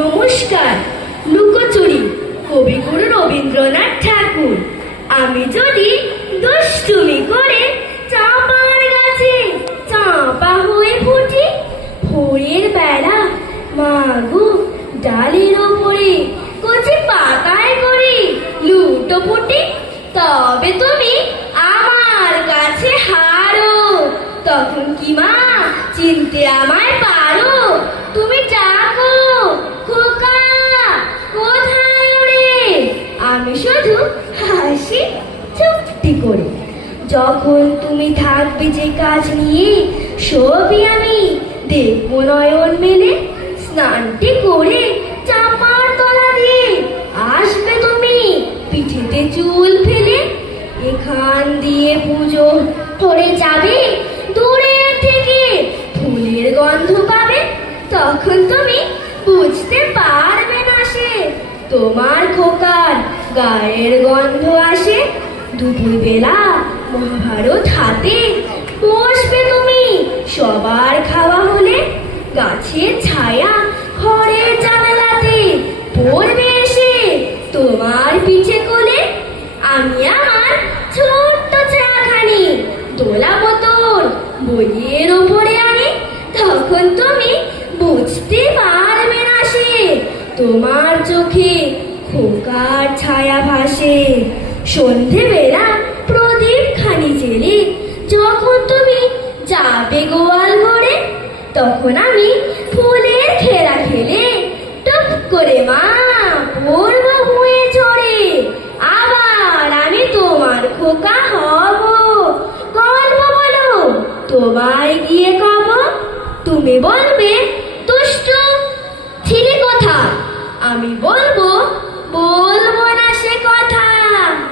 নমস্কার। লুকোচুরি, কবিগুরু রবীন্দ্রনাথ ঠাকুর। আমি যদি দুষ্টুমি করে চাঁপার গাছে চাঁপা হয়ে ফুটি, ভোরের বেলা মাগো ডালের ওপরে কচি পাতায় করে লুটো ফুটি, তবে তুমি আমার কাছে হারো। তখন কি মা চিনতে আমায় পারো? তুমি ডাকো, খোকা কোথায় ওরে? আমি শুধু হাসি চুপটি করে। যখন তুমি থাকবে যে কাজ নিয়ে, সবই আমি দেখবো নয়ন মেলে। স্নানটি করে চাপার তলা দিয়ে আসবে তুমি পিঠেতে চুল ফেলে। এখান দিয়ে পুজো করে যাবে, দূরের থেকে ফুলের গন্ধ পাবে। তখন তুমি বুঝতে পারবে না সে তোমার খোকার গায়ের গন্ধ আসে। দুপুর বেলা মহাভারত হাতে বসবে তুমি সবার খাওয়া হলে। গাছের ছায়া ঘরের জানালাতে পড়বে এসে তোমার পিছে কোলে। আমি আমার ছোট্ট ছায়াখানি দোলা বোতল বইয়ের ওপরে আনি। তখন তুমি বুঝতে পারবে না সে তোমার চোখে খোকার ছায়া ভাসে। সন্ধেবেলা প্রদীপ খানি জেলে যখন তুমি যাবে গোয়াল ঘরে, তখন আমি ফুলের খেলা খেলে টুপ করে মা পড়ব হুঁয়ে চড়ে। আবার আমি তোমার খোকা হব, গল্প বলো তোমায় গিয়ে কব। তুমি বলবে দুষ্টু ছিলে কোথা, আমি বলবো